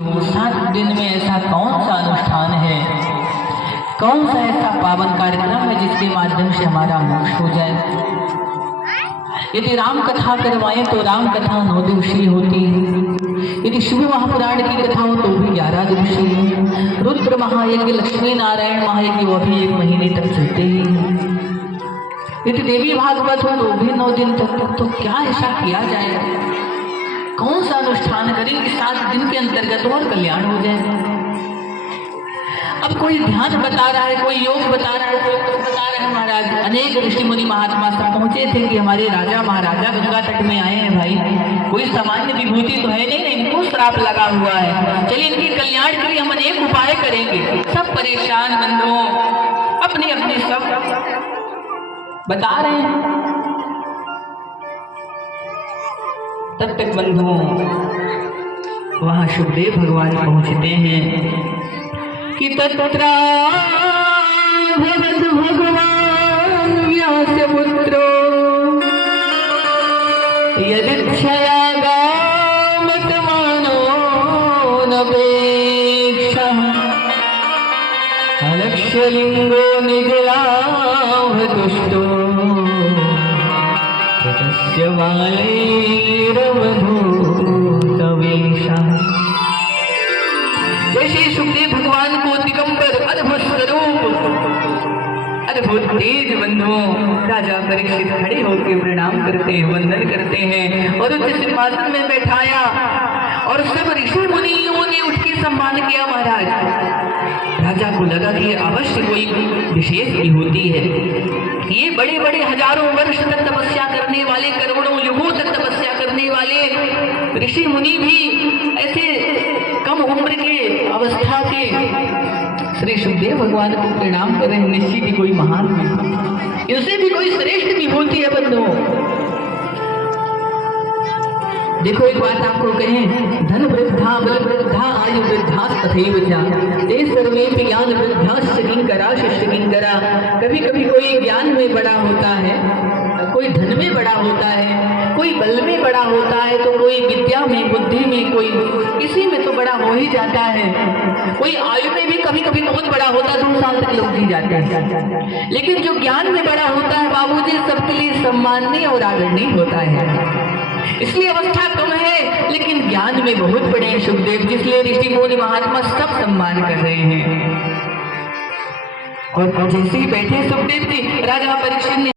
वो 7 दिन में ऐसा कौन सा अनुष्ठान है, कौन सा ऐसा पावन कार्यक्रम है जिसके माध्यम से हमारा मोक्ष हो जाए। यदि राम कथा करवाएं तो राम कथा 9 दिवसीय होती है। यदि शिव महापुराण की कथा हो तो भी 11 दिवसीय। रुद्र महायज्ञ, लक्ष्मी नारायण महायज्ञ वो भी 1 महीने तक चलते ही। यदि देवी भागवत हो तो भी 9 दिन तक। तो क्या ऐसा किया जाएगा, कौन सा अनुष्ठान करें कि 7 दिन के अंतर्गत और कल्याण हो जाए। अब कोई ध्यान बता रहा है, कोई योग बता रहा है, कोई कुछ बता रहा है। महाराज अनेक ऋषि मुनि महात्मा सब पहुंचे थे कि हमारे राजा महाराजा गंगा तट में आए हैं भाई, कोई सामान्य विभूति तो है नहीं, इनको श्राप लगा हुआ है। चलिए इनके कल्याण के लिए हम अनेक उपाय करेंगे। सब परेशान बंधुओं अपने अपने सब बता रहे हैं। तब तक बंधुओं वहां सुखदेव भगवान पहुंचते हैं कि तत्र भगवत भगवान व्यासपुत्रो यदिच्छया गामतमानो नपेक्षः अलक्ष्यलिंगो निजलाभतुष्टो तस्य वालैरवधूतवेषः। जैसे सुखदेव भगवान को दिगंबर अद्भुत स्वरूप, अद्भुत तेज बंधुओं राजा परीक्षित खड़े होकर प्रणाम करते हैं, वंदन करते हैं और उस सिंहासन में बैठाया और सब ऋषि मुनियों ने उठ के सम्मान किया। महाराज राजा को लगा कि अवश्य कोई विशेष होती है। ये बड़े बड़े हजारों वर्ष तक तपस्या करने वाले, करोड़ों युगों तक तपस्या करने वाले ऋषि मुनि भी ऐसे कम उम्र के अवस्था के श्री सुखदेव भगवान को प्रणाम कर रहे हैं। निश्चित ही कोई महान है, इनसे भी कोई श्रेष्ठ विभूति है बंधुओं। देखो एक बात आपको कहें, धन वृद्धा बल वृद्धा आयु वृद्धा तथैव च ते सर्वे ज्ञान वृद्धा किंकरा शिष्य किंकरा। कभी कभी कोई ज्ञान में बड़ा होता है, कोई धन में बड़ा होता है, कोई बल में बड़ा होता है, तो कोई विद्या में, बुद्धि में, कोई किसी में तो बड़ा हो ही जाता है। कोई आयु में भी कभी कभी बहुत बड़ा होता है, 2 साल तक लोग जी जाते हैं। लेकिन जो ज्ञान में बड़ा होता है बाबूजी, सबके लिए सम्माननीय और आदरणीय होता है। इसलिए अवस्था कम है लेकिन ज्ञान में बहुत बड़े हैं सुखदेव, जिसलिए ऋषि मुनि महात्मा सब सम्मान कर रहे हैं। और जैसे ही बैठे सुखदेव जी, राजा परीक्षित ने